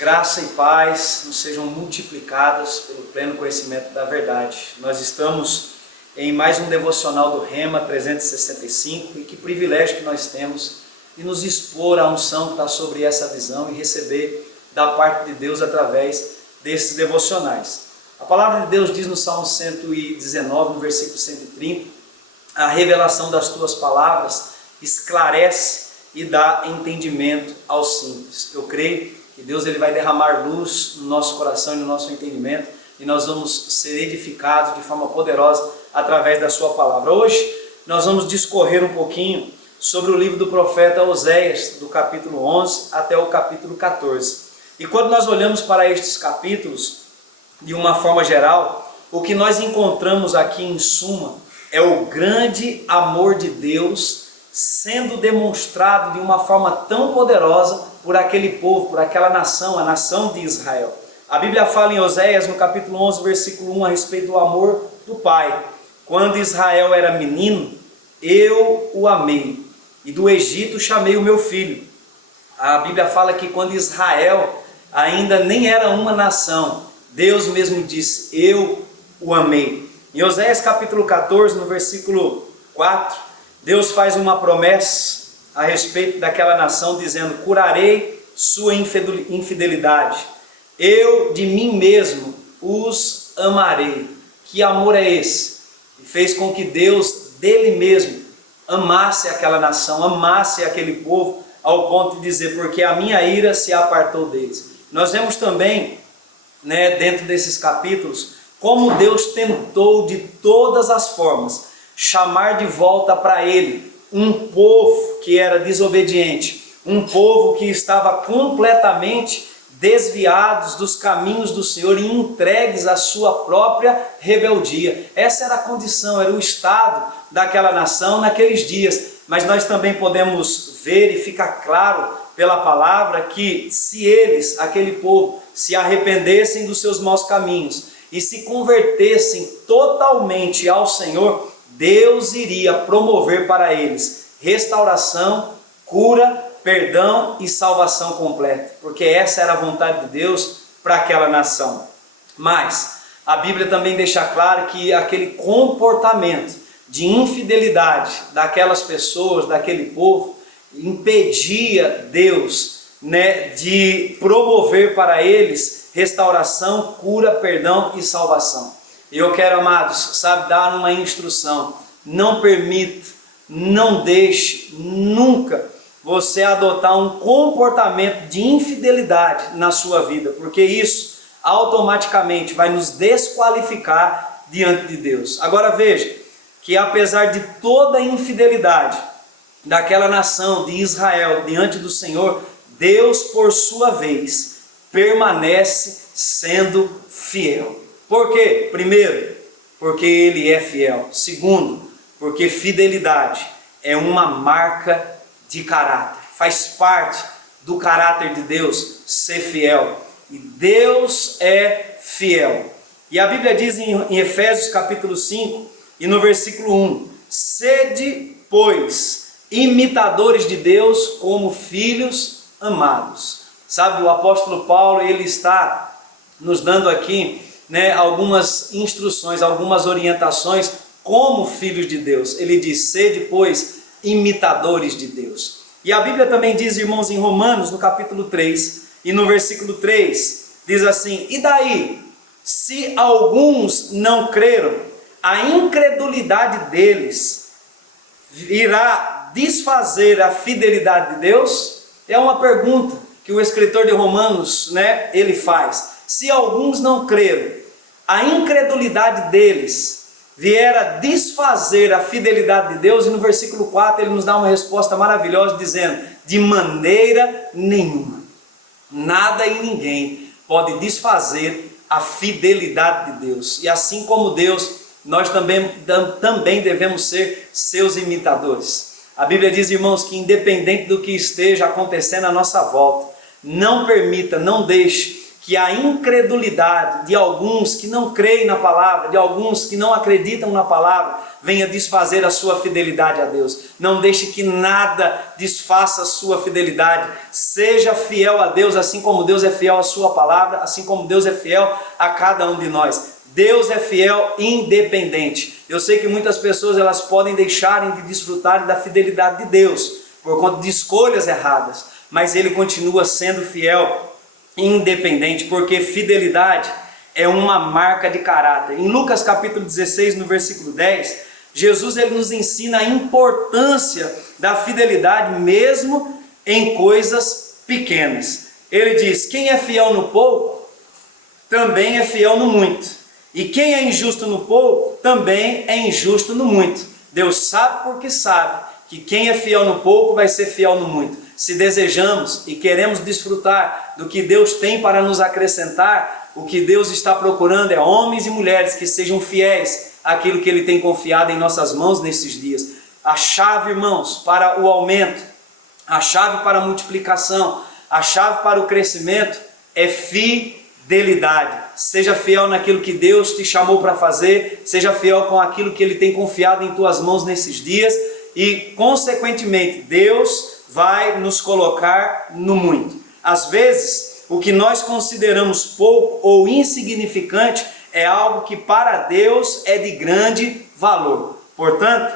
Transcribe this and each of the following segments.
graça e paz nos sejam multiplicadas pelo pleno conhecimento da verdade. Nós estamos em mais um devocional do Rema 365 e que privilégio que nós temos de nos expor à unção que está sobre essa visão e receber da parte de Deus através desses devocionais. A palavra de Deus diz no Salmo 119, no versículo 130, a revelação das tuas palavras esclarece e dá entendimento aos simples. Eu creio que Deus ele vai derramar luz no nosso coração e no nosso entendimento e nós vamos ser edificados de forma poderosa através da sua palavra. Hoje nós vamos discorrer um pouquinho sobre o livro do profeta Oséias, do capítulo 11 até o capítulo 14. E quando nós olhamos para estes capítulos, de uma forma geral, o que nós encontramos aqui em suma é o grande amor de Deus sendo demonstrado de uma forma tão poderosa por aquele povo, por aquela nação, a nação de Israel. A Bíblia fala em Oséias, no capítulo 11, versículo 1, a respeito do amor do pai. Quando Israel era menino, eu o amei, e do Egito chamei o meu filho. A Bíblia fala que quando Israel ainda nem era uma nação, Deus mesmo disse, eu o amei. Em Oséias capítulo 14, no versículo 4, Deus faz uma promessa a respeito daquela nação, dizendo, curarei sua infidelidade, eu de mim mesmo os amarei. Que amor é esse? E fez com que Deus dele mesmo amasse aquela nação, amasse aquele povo, ao ponto de dizer, porque a minha ira se apartou deles. Nós vemos também, dentro desses capítulos, como Deus tentou de todas as formas chamar de volta para ele um povo que era desobediente, um povo que estava completamente desviados dos caminhos do Senhor e entregues à sua própria rebeldia. Essa era a condição, era o estado daquela nação naqueles dias. Mas nós também podemos ver e fica claro pela palavra que se eles, aquele povo, se arrependessem dos seus maus caminhos e se convertessem totalmente ao Senhor, Deus iria promover para eles restauração, cura, perdão e salvação completa, porque essa era a vontade de Deus para aquela nação. Mas a Bíblia também deixa claro que aquele comportamento de infidelidade daquelas pessoas, daquele povo, impedia Deus, de promover para eles restauração, cura, perdão e salvação. E eu quero, amados, dar uma instrução. Não permita, não deixe nunca você adotar um comportamento de infidelidade na sua vida, porque isso automaticamente vai nos desqualificar diante de Deus. Agora veja que apesar de toda a infidelidade daquela nação de Israel diante do Senhor, Deus por sua vez permanece sendo fiel. Por quê? Primeiro, porque Ele é fiel. Segundo, porque fidelidade é uma marca de caráter. Faz parte do caráter de Deus ser fiel. E Deus é fiel. E a Bíblia diz em Efésios capítulo 5 e no versículo 1, sede, pois, imitadores de Deus como filhos amados. Sabe, o apóstolo Paulo, ele está nos dando aqui algumas instruções, algumas orientações como filhos de Deus. Ele diz, sede, pois, imitadores de Deus. E a Bíblia também diz, irmãos, em Romanos, no capítulo 3, e no versículo 3, diz assim, e daí, se alguns não creram, a incredulidade deles irá desfazer a fidelidade de Deus? É uma pergunta que o escritor de Romanos, ele faz. Se alguns não creram, a incredulidade deles vier a desfazer a fidelidade de Deus, e no versículo 4 ele nos dá uma resposta maravilhosa, dizendo, de maneira nenhuma, nada e ninguém pode desfazer a fidelidade de Deus. E assim como Deus, nós também devemos ser seus imitadores. A Bíblia diz, irmãos, que independente do que esteja acontecendo à nossa volta, não permita, não deixe que a incredulidade de alguns que não creem na palavra, de alguns que não acreditam na palavra, venha desfazer a sua fidelidade a Deus. Não deixe que nada desfaça a sua fidelidade. Seja fiel a Deus, assim como Deus é fiel à sua palavra, assim como Deus é fiel a cada um de nós. Deus é fiel independente. Eu sei que muitas pessoas elas podem deixarem de desfrutar da fidelidade de Deus por conta de escolhas erradas, mas Ele continua sendo fiel independente, porque fidelidade é uma marca de caráter. Em Lucas capítulo 16, no versículo 10, Jesus ele nos ensina a importância da fidelidade mesmo em coisas pequenas. Ele diz: quem é fiel no pouco, também é fiel no muito. E quem é injusto no pouco, também é injusto no muito. Deus sabe porque sabe que quem é fiel no pouco vai ser fiel no muito. Se desejamos e queremos desfrutar do que Deus tem para nos acrescentar, o que Deus está procurando é homens e mulheres que sejam fiéis àquilo que Ele tem confiado em nossas mãos nesses dias. A chave, irmãos, para o aumento, a chave para a multiplicação, a chave para o crescimento é fidelidade. Seja fiel naquilo que Deus te chamou para fazer, seja fiel com aquilo que Ele tem confiado em tuas mãos nesses dias e, consequentemente, Deus vai nos colocar no muito. Às vezes, o que nós consideramos pouco ou insignificante é algo que para Deus é de grande valor. Portanto,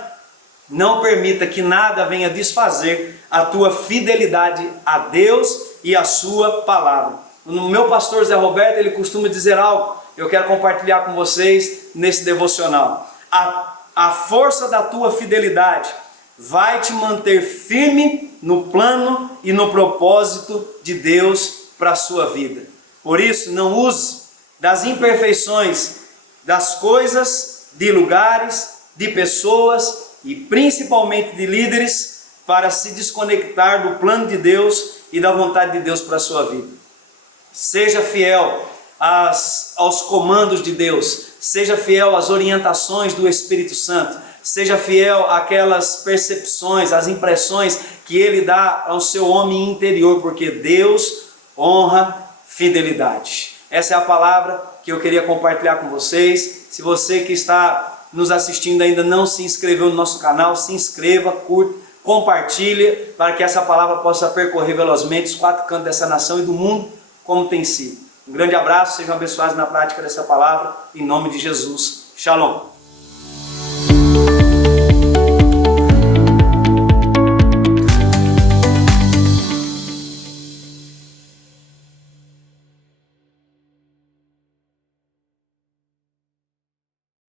não permita que nada venha desfazer a tua fidelidade a Deus e a sua palavra. O meu pastor Zé Roberto, ele costuma dizer algo, eu quero compartilhar com vocês nesse devocional. A força da tua fidelidade vai te manter firme no plano e no propósito de Deus para a sua vida. Por isso, não use das imperfeições das coisas, de lugares, de pessoas e principalmente de líderes para se desconectar do plano de Deus e da vontade de Deus para a sua vida. Seja fiel aos comandos de Deus, seja fiel às orientações do Espírito Santo, seja fiel àquelas percepções, às impressões que Ele dá ao seu homem interior, porque Deus honra fidelidade. Essa é a palavra que eu queria compartilhar com vocês. Se você que está nos assistindo ainda não se inscreveu no nosso canal, se inscreva, curta, compartilhe, para que essa palavra possa percorrer velozmente os quatro cantos dessa nação e do mundo, como tem sido. Um grande abraço, sejam abençoados na prática dessa palavra, em nome de Jesus. Shalom.